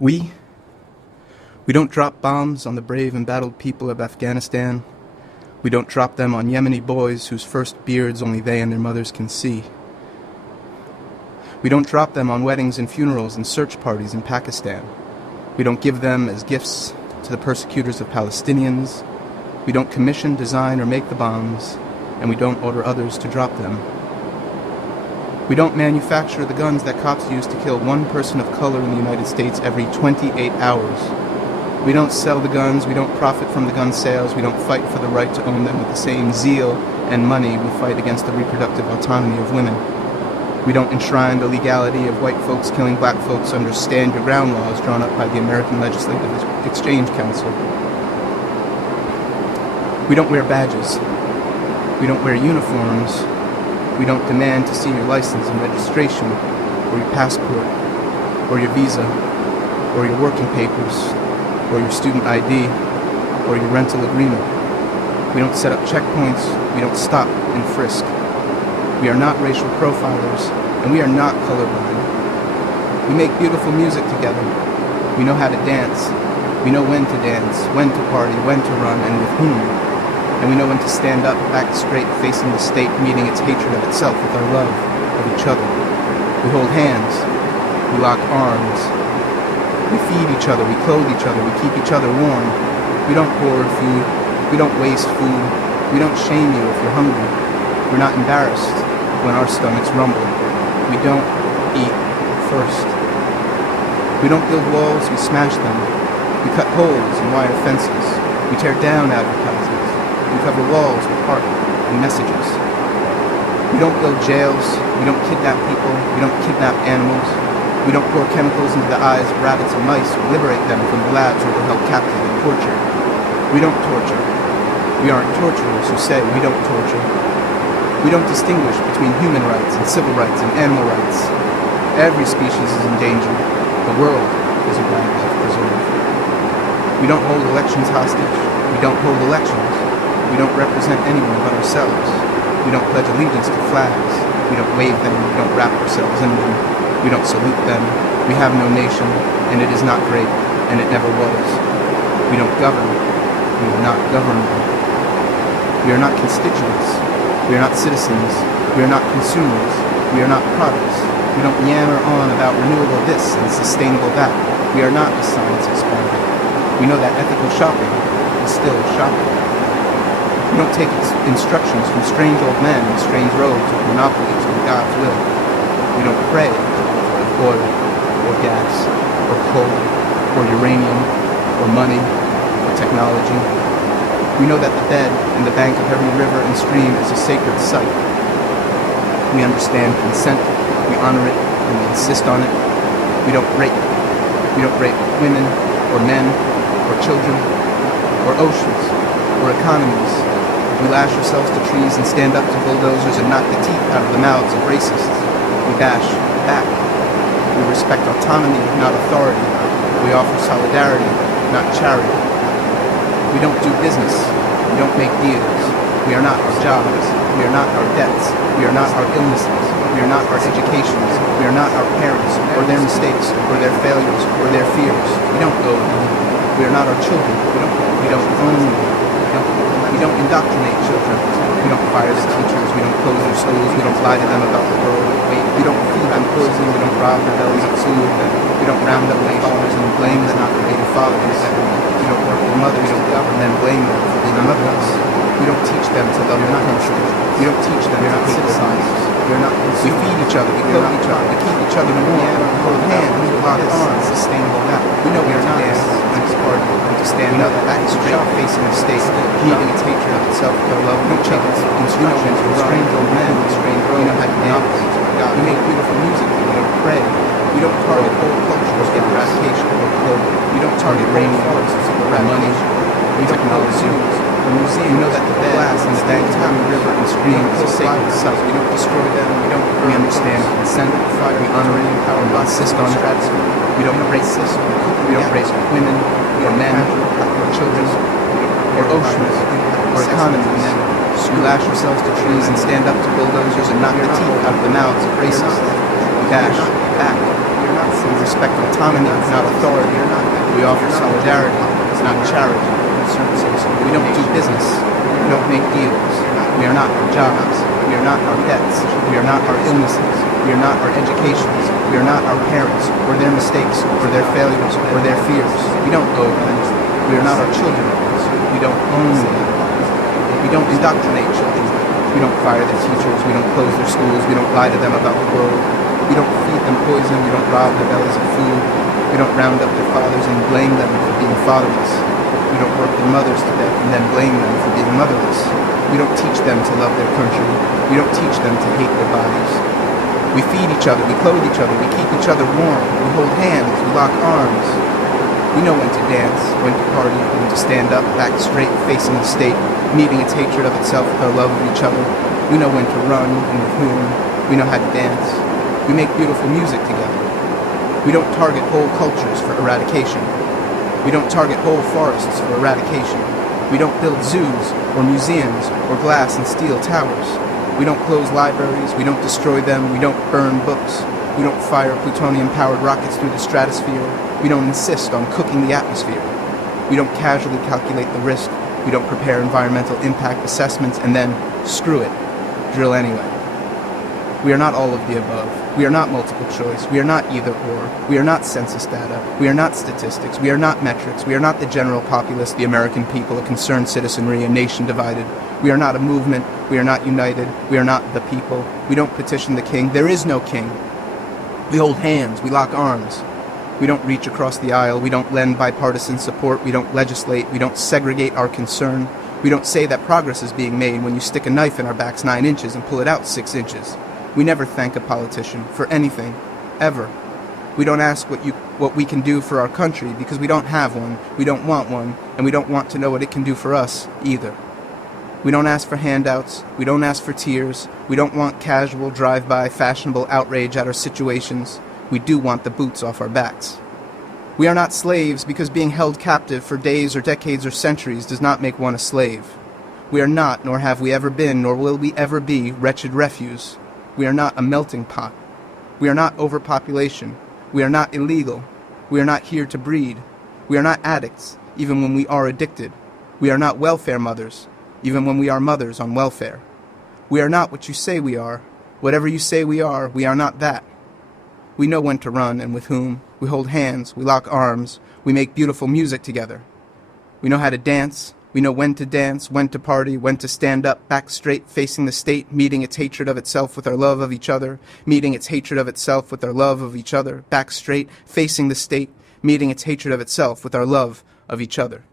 We don't drop bombs on the brave and battled people of Afghanistan. We don't drop them on Yemeni boys whose first beards only they and their mothers can see. We don't drop them on weddings and funerals and search parties in Pakistan. We don't give them as gifts to the persecutors of Palestinians. We don't commission, design, or make the bombs, and we don't order others to drop them. We don't manufacture the guns that cops use to kill one person of color in the United States every 28 hours. We don't sell the guns, we don't profit from the gun sales, we don't fight for the right to own them with the same zeal and money we fight against the reproductive autonomy of women. We don't enshrine the legality of white folks killing black folks under stand your ground laws drawn up by the American Legislative Exchange Council. We don't wear badges. We don't wear uniforms. We don't demand to see your license and registration, or your passport, or your visa, or your working papers, or your student ID, or your rental agreement. We don't set up checkpoints. We don't stop and frisk. We are not racial profilers, and we are not colorblind. We make beautiful music together. We know how to dance. We know when to dance, when to party, when to run, and with whom. And we know when to stand up, back straight, facing the state, meeting its hatred of itself with our love of each other. We hold hands. We lock arms. We feed each other. We clothe each other. We keep each other warm. We don't hoard food. We don't waste food. We don't shame you if you're hungry. We're not embarrassed when our stomachs rumble. We don't eat first. We don't build walls. We smash them. We cut holes in wire fences. We tear down advertisements. We cover walls with art and messages. We don't build jails. We don't kidnap people. We don't kidnap animals. We don't pour chemicals into the eyes of rabbits and mice or liberate them from the labs where they're held captive and tortured. We don't torture. We aren't torturers who say we don't torture. We don't distinguish between human rights and civil rights and animal rights. Every species is endangered. The world is a wildlife preserve. We don't hold elections hostage. We don't hold elections. We don't represent anyone but ourselves. We don't pledge allegiance to flags. We don't wave them. We don't wrap ourselves in them. We don't salute them. We have no nation, and it is not great, and it never was. We don't govern. We are not governable. We are not constituents. We are not citizens. We are not consumers. We are not products. We don't yammer on about renewable this and sustainable that. We are not a science experiment. We know that ethical shopping is still shopping. We don't take instructions from strange old men in strange robes with monopolies on God's will. We don't pray for oil, or gas, or coal, or uranium, or money, or technology. We know that the bed and the bank of every river and stream is a sacred site. We understand consent, we honor it, and we insist on it. We don't rape. We don't rape women, or men, or children, or oceans, or economies. We lash ourselves to trees and stand up to bulldozers and knock the teeth out of the mouths of racists. We bash back. We respect autonomy, not authority. We offer solidarity, not charity. We don't do business. We don't make deals. We are not our jobs. We are not our debts. We are not our illnesses. We are not our educations. We are not our parents, or their mistakes, or their failures, or their fears. We don't owe them. We are not our children. We don't own them. We don't indoctrinate children. We don't fire the teachers. We don't close their schools. We don't lie to them about the world. We don't feed them poison. We don't rob their bellies of food. We don't round up fathers and blame the not created fathers. We don't work with mothers and then blame them for being mothers. We don't teach them to love their country. We don't teach them to hate citizens. We feed each other. We clothe each other. We keep each other warm. We hold hands. We lock arms. Sustainable that. We know we are not dance. To stand up, back straight, facing the state, meeting its hatred of itself with our love. We don't take instructions from strange old men and strange women. We know how to dance. We make beautiful music. We don't pray. We don't target old cultures for eradication or clothing. We don't target rainforests or money. We don't build zoos or museums. We know that the glass and the Dangtami River and stream is a sacred site. We don't destroy them. We understand consent. We honor it. We insist on it. We don't racist. We don't race women, or men, or children, or oceans, or economies. We lash ourselves to trees and stand up to bulldozers and knock the teeth out of the mouths of racists. We bash back. We respect autonomy, not authority. We offer solidarity, not charity. We don't do business. We don't make deals. We are not our jobs. We are not our debts. We are not our illnesses. We are not our educations. We are not our parents, or their mistakes, or their failures, or their fears. We don't owe them. We are not our children. We don't own them. We don't indoctrinate children. We don't fire their teachers. We don't close their schools. We don't lie to them about the world. We don't feed them poison. We don't rob their bellies of food. We don't round up their fathers and blame them for being fatherless. We don't work their mothers to death and then blame them for being motherless. We don't teach them to love their country. We don't teach them to hate their bodies. We feed each other, we clothe each other, we keep each other warm, we hold hands, we lock arms. We know when to dance, when to party, when to stand up, back straight, facing the state, meeting its hatred of itself with our love of each other. We know when to run and with whom. We know how to dance. We make beautiful music together. We don't target whole cultures for eradication. We don't target whole forests for eradication. We don't build zoos or museums or glass and steel towers. We don't close libraries, we don't destroy them, we don't burn books, we don't fire plutonium-powered rockets through the stratosphere, we don't insist on cooking the atmosphere. We don't casually calculate the risk, we don't prepare environmental impact assessments and then, screw it, drill anyway. We are not all of the above. We are not multiple choice. We are not either or. We are not census data. We are not statistics. We are not metrics. We are not the general populace, the American people, a concerned citizenry, a nation divided. We are not a movement. We are not united. We are not the people. We don't petition the king. There is no king. We hold hands. We lock arms. We don't reach across the aisle. We don't lend bipartisan support. We don't legislate. We don't segregate our concern. We don't say that progress is being made when you stick a knife in our backs 9 inches and pull it out 6 inches. We never thank a politician for anything, ever. We don't ask what we can do for our country because we don't have one, we don't want one, and we don't want to know what it can do for us either. We don't ask for handouts, we don't ask for tears, we don't want casual, drive-by, fashionable outrage at our situations. We do want the boots off our backs. We are not slaves because being held captive for days or decades or centuries does not make one a slave. We are not, nor have we ever been, nor will we ever be, wretched refuse. We are not a melting pot. We are not overpopulation. We are not illegal. We are not here to breed. We are not addicts, even when we are addicted. We are not welfare mothers, even when we are mothers on welfare. We are not what you say we are. Whatever you say we are not that. We know when to run and with whom. We hold hands. We lock arms. We make beautiful music together. We know how to dance. We know when to dance, when to party, when to stand up, back straight, facing the state, meeting its hatred of itself with our love of each other, meeting its hatred of itself with our love of each other, back straight, facing the state, meeting its hatred of itself with our love of each other.